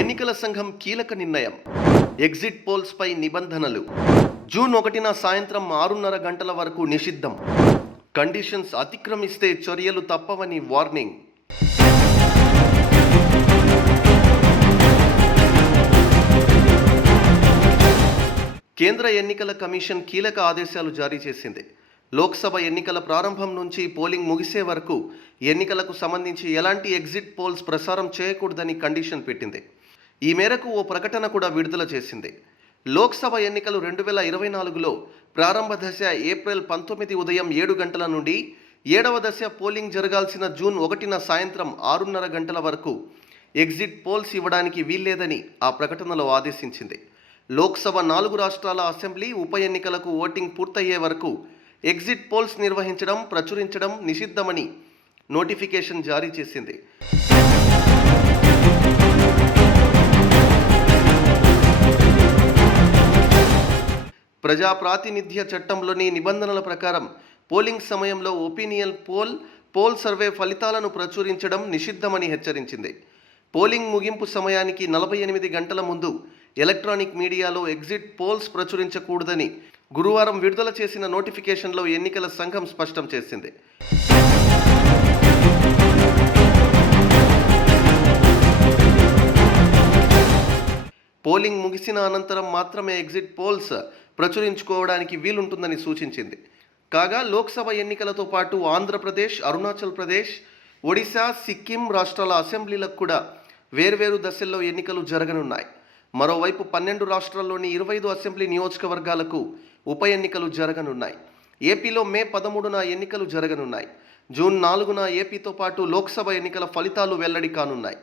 ఎన్నికల సంఘం కీలక నిర్ణయం. ఎగ్జిట్ పోల్స్ పై నిబంధనలు. జూన్ 1న సాయంత్రం 6:30 గంటల వరకు నిషిద్ధం. కండిషన్స్ అతిక్రమిస్తే చర్యలు తప్పవని వార్నింగ్. కేంద్ర ఎన్నికల కమిషన్ కీలక ఆదేశాలు జారీ చేసింది. లోక్సభ ఎన్నికల ప్రారంభం నుంచి పోలింగ్ ముగిసే వరకు ఎన్నికలకు సంబంధించి ఎలాంటి ఎగ్జిట్ పోల్స్ ప్రసారం చేయకూడదని కండిషన్ పెట్టింది. ఈ మేరకు ఓ ప్రకటన కూడా విడుదల చేసింది. లోక్సభ ఎన్నికలు 2024లో ప్రారంభ దశ ఏప్రిల్ 19 ఉదయం 7 గంటల నుండి 7వ దశ పోలింగ్ జరగాల్సిన జూన్ 1న సాయంత్రం 6:30 గంటల వరకు ఎగ్జిట్ పోల్స్ ఇవ్వడానికి వీల్లేదని ఆ ప్రకటనలో ఆదేశించింది. లోక్సభ 4 రాష్ట్రాల అసెంబ్లీ ఉప ఎన్నికలకు ఓటింగ్ పూర్తయ్యే వరకు ఎగ్జిట్ పోల్స్ నిర్వహించడం, ప్రచురించడం నిషిద్ధమని నోటిఫికేషన్ జారీ చేసింది. ప్రజా ప్రాతినిధ్య చట్టంలోని నిబంధనల ప్రకారం పోలింగ్ సమయంలో ఒపీనియన్ పోల్ సర్వే ఫలితాలను ప్రచురించడం నిషిద్ధమని హెచ్చరించింది. పోలింగ్ ముగింపు సమయానికి 48 గంటల ముందు ఎలక్ట్రానిక్ మీడియాలో ఎగ్జిట్ పోల్స్ ప్రచురించకూడదని గురువారం విడుదల చేసిన నోటిఫికేషన్లో ఎన్నికల సంఘం స్పష్టం చేసింది. పోలింగ్ ముగిసిన అనంతరం మాత్రమే ఎగ్జిట్ పోల్స్ ప్రచురించుకోవడానికి వీలుంటుందని సూచించింది. కాగా లోక్సభ ఎన్నికలతో పాటు ఆంధ్రప్రదేశ్, అరుణాచల్ ప్రదేశ్, ఒడిశా, సిక్కిం రాష్ట్రాల అసెంబ్లీలకు కూడా వేర్వేరు దశల్లో ఎన్నికలు జరగనున్నాయి. మరోవైపు 12 రాష్ట్రాల్లోని 25 అసెంబ్లీ నియోజకవర్గాలకు ఉప ఎన్నికలు జరగనున్నాయి. ఏపీలో మే 13న ఎన్నికలు జరగనున్నాయి. జూన్ 4న ఏపీతో పాటు లోక్సభ ఎన్నికల ఫలితాలు వెల్లడి కానున్నాయి.